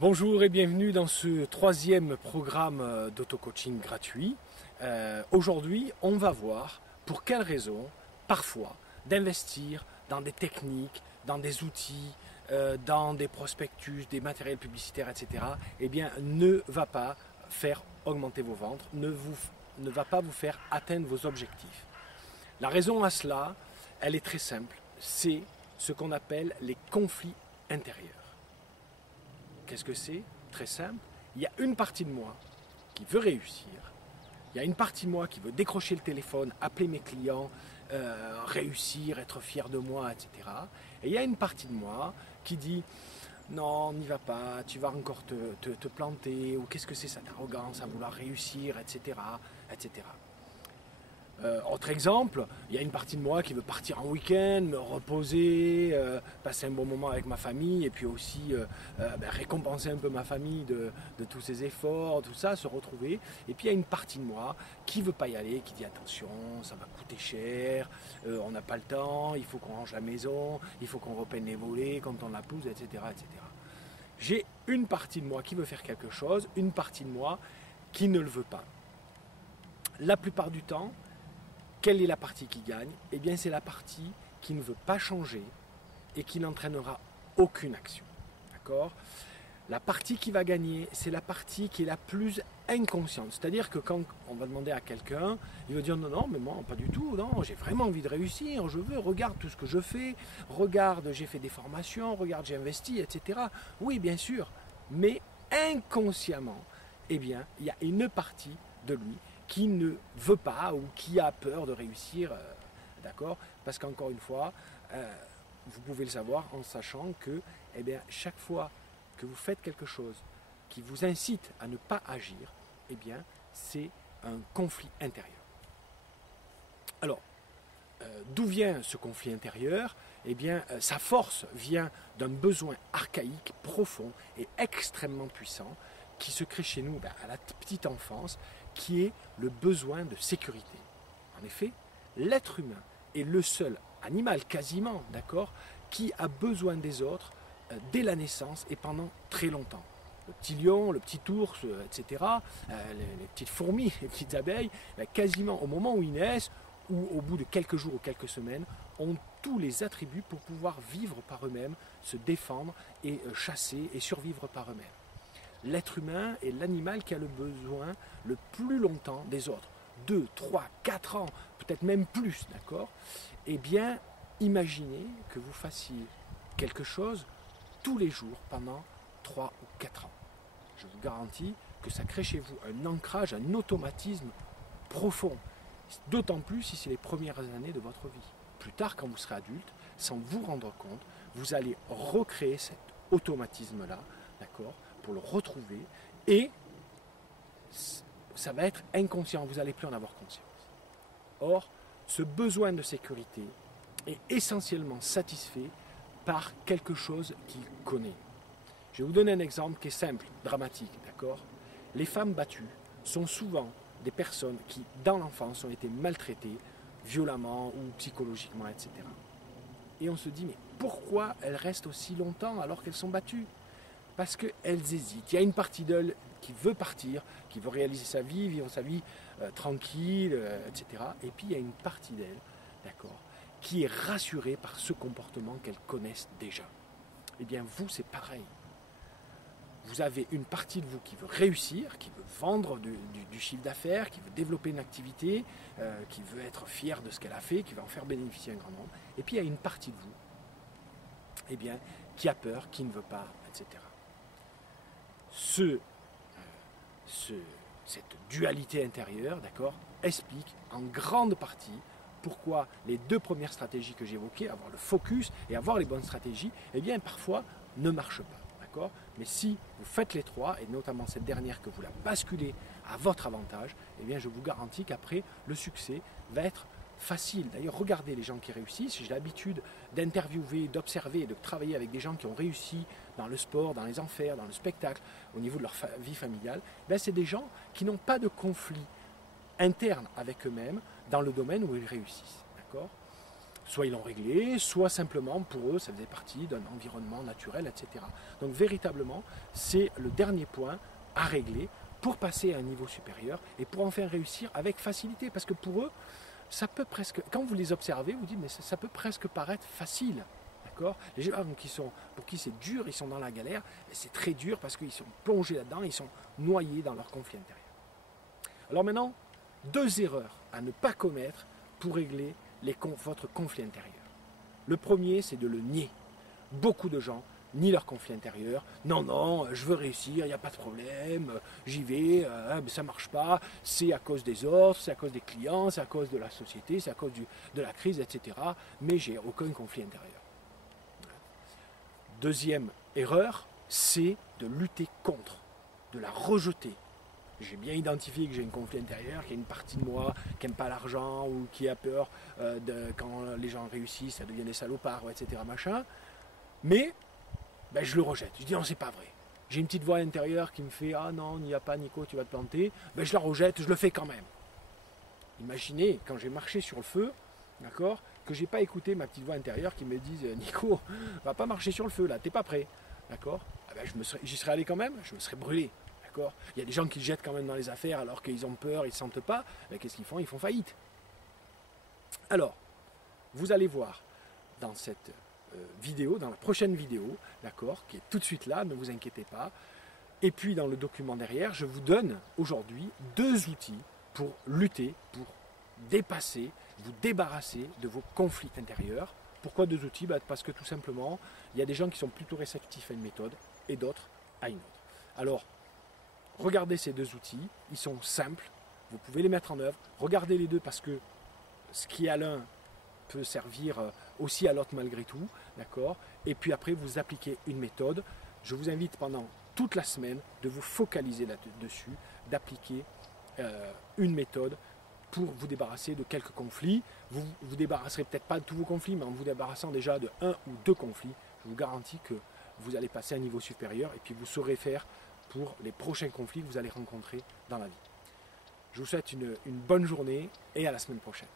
Bonjour et bienvenue dans ce troisième programme d'auto-coaching gratuit. Aujourd'hui, on va voir pour quelles raisons, parfois, d'investir dans des techniques, dans des outils, dans des prospectus, des matériels publicitaires, etc., eh bien, ne va pas faire augmenter vos ventes, ne va pas vous faire atteindre vos objectifs. La raison à cela, elle est très simple, c'est ce qu'on appelle les conflits intérieurs. Qu'est-ce que c'est? Très simple. Il y a une partie de moi qui veut réussir. Il y a une partie de moi qui veut décrocher le téléphone, appeler mes clients, réussir, être fier de moi, etc. Et il y a une partie de moi qui dit non, n'y va pas, tu vas encore te planter, ou qu'est-ce que c'est cette arrogance à vouloir réussir, etc. etc. Autre exemple, il y a une partie de moi qui veut partir en week-end, me reposer, passer un bon moment avec ma famille et puis aussi récompenser un peu ma famille de tous ses efforts, tout ça, se retrouver. Et puis il y a une partie de moi qui ne veut pas y aller, qui dit attention, ça va coûter cher, on n'a pas le temps, il faut qu'on range la maison, il faut qu'on repeigne les volets quand on la pousse, etc., etc. J'ai une partie de moi qui veut faire quelque chose, une partie de moi qui ne le veut pas. La plupart du temps, quelle est la partie qui gagne? Eh bien, c'est la partie qui ne veut pas changer et qui n'entraînera aucune action. D'accord? La partie qui va gagner, c'est la partie qui est la plus inconsciente. C'est-à-dire que quand on va demander à quelqu'un, il va dire non, non, mais moi, pas du tout, non, j'ai vraiment envie de réussir, je veux, regarde tout ce que je fais, regarde, j'ai fait des formations, regarde, j'ai investi, etc. Oui, bien sûr, mais inconsciemment, eh bien, il y a une partie de lui qui ne veut pas ou qui a peur de réussir, d'accord? Parce qu'encore une fois, vous pouvez le savoir en sachant que eh bien, chaque fois que vous faites quelque chose qui vous incite à ne pas agir, eh bien, c'est un conflit intérieur. Alors, d'où vient ce conflit intérieur? Eh bien, sa force vient d'un besoin archaïque, profond et extrêmement puissant qui se crée chez nous à la petite enfance, qui est le besoin de sécurité. En effet, l'être humain est le seul animal quasiment, d'accord, qui a besoin des autres dès la naissance et pendant très longtemps. Le petit lion, le petit ours, etc., les petites fourmis, les petites abeilles, quasiment au moment où ils naissent, ou au bout de quelques jours ou quelques semaines, ont tous les attributs pour pouvoir vivre par eux-mêmes, se défendre et chasser et survivre par eux-mêmes. L'être humain est l'animal qui a le besoin le plus longtemps des autres. 2, 3, 4 ans, peut-être même plus, d'accord? Eh bien, imaginez que vous fassiez quelque chose tous les jours pendant 3 ou 4 ans. Je vous garantis que ça crée chez vous un ancrage, un automatisme profond. D'autant plus si c'est les premières années de votre vie. Plus tard, quand vous serez adulte, sans vous rendre compte, vous allez recréer cet automatisme-là, d'accord, pour le retrouver, et ça va être inconscient, vous n'allez plus en avoir conscience. Or, ce besoin de sécurité est essentiellement satisfait par quelque chose qu'il connaît. Je vais vous donner un exemple qui est simple, dramatique, d'accord? Les femmes battues sont souvent des personnes qui, dans l'enfance, ont été maltraitées violemment ou psychologiquement, etc. Et on se dit, mais pourquoi elles restent aussi longtemps alors qu'elles sont battues? Parce qu'elles hésitent. Il y a une partie d'elles qui veut partir, qui veut réaliser sa vie, vivre sa vie tranquille, etc. Et puis il y a une partie d'elles, d'accord, qui est rassurée par ce comportement qu'elles connaissent déjà. Eh bien vous, c'est pareil. Vous avez une partie de vous qui veut réussir, qui veut vendre du chiffre d'affaires, qui veut développer une activité, qui veut être fière de ce qu'elle a fait, qui va en faire bénéficier un grand nombre. Et puis il y a une partie de vous, eh bien, qui a peur, qui ne veut pas, etc. Cette dualité intérieure, d'accord, explique en grande partie pourquoi les deux premières stratégies que j'évoquais, avoir le focus et avoir les bonnes stratégies, eh bien parfois ne marchent pas. D'accord ? Mais si vous faites les trois, et notamment cette dernière que vous la basculez à votre avantage, eh bien je vous garantis qu'après le succès va être facile. D'ailleurs, regardez les gens qui réussissent. J'ai l'habitude d'interviewer, d'observer et de travailler avec des gens qui ont réussi dans le sport, dans les enfers, dans le spectacle, au niveau de leur vie familiale. Ben, c'est des gens qui n'ont pas de conflit interne avec eux-mêmes dans le domaine où ils réussissent. D'accord ? Soit ils l'ont réglé, soit simplement pour eux ça faisait partie d'un environnement naturel, etc. Donc véritablement, c'est le dernier point à régler pour passer à un niveau supérieur et pour enfin réussir avec facilité. Parce que pour eux, ça peut presque, quand vous les observez, vous dites mais ça peut presque paraître facile. D'accord ? Les gens pour qui c'est dur, ils sont dans la galère, et c'est très dur parce qu'ils sont plongés là-dedans, ils sont noyés dans leur conflit intérieur. Alors maintenant, 2 erreurs à ne pas commettre pour régler votre conflit intérieur. Le premier, c'est de le nier. Beaucoup de gens nient leur conflit intérieur. Non, non, je veux réussir, il n'y a pas de problème, j'y vais, ça ne marche pas, c'est à cause des autres, c'est à cause des clients, c'est à cause de la société, c'est à cause de la crise, etc. Mais j'ai aucun conflit intérieur. Deuxième erreur, c'est de lutter contre, de la rejeter. J'ai bien identifié que j'ai un conflit intérieur, qu'il y a une partie de moi qui n'aime pas l'argent ou qui a peur quand les gens réussissent, ça devient des salopards, etc. Machin. Mais je le rejette. Je dis non, c'est pas vrai. J'ai une petite voix intérieure qui me fait ah non, n'y a pas Nico, tu vas te planter. Je la rejette, je le fais quand même. Imaginez quand j'ai marché sur le feu, d'accord, que j'ai pas écouté ma petite voix intérieure qui me dise Nico, va pas marcher sur le feu là, t'es pas prêt, d'accord. J'y serais allé quand même, je me serais brûlé. Il y a des gens qui se jettent quand même dans les affaires alors qu'ils ont peur, ils ne sentent pas. Qu'est-ce qu'ils font ? Ils font faillite. Alors, vous allez voir dans cette vidéo, dans la prochaine vidéo, d'accord, qui est tout de suite là, ne vous inquiétez pas. Et puis dans le document derrière, je vous donne aujourd'hui 2 outils pour lutter, pour dépasser, vous débarrasser de vos conflits intérieurs. Pourquoi 2 outils ? Parce que tout simplement, il y a des gens qui sont plutôt réceptifs à une méthode et d'autres à une autre. Alors, regardez ces 2 outils, ils sont simples, vous pouvez les mettre en œuvre. Regardez les 2 parce que ce qui est à l'un peut servir aussi à l'autre malgré tout, d'accord ? Et puis après, vous appliquez une méthode. Je vous invite pendant toute la semaine de vous focaliser là-dessus, d'appliquer une méthode pour vous débarrasser de quelques conflits. Vous ne vous débarrasserez peut-être pas de tous vos conflits, mais en vous débarrassant déjà de 1 ou 2 conflits, je vous garantis que vous allez passer à un niveau supérieur et puis vous saurez faire pour les prochains conflits que vous allez rencontrer dans la vie. Je vous souhaite une bonne journée et à la semaine prochaine.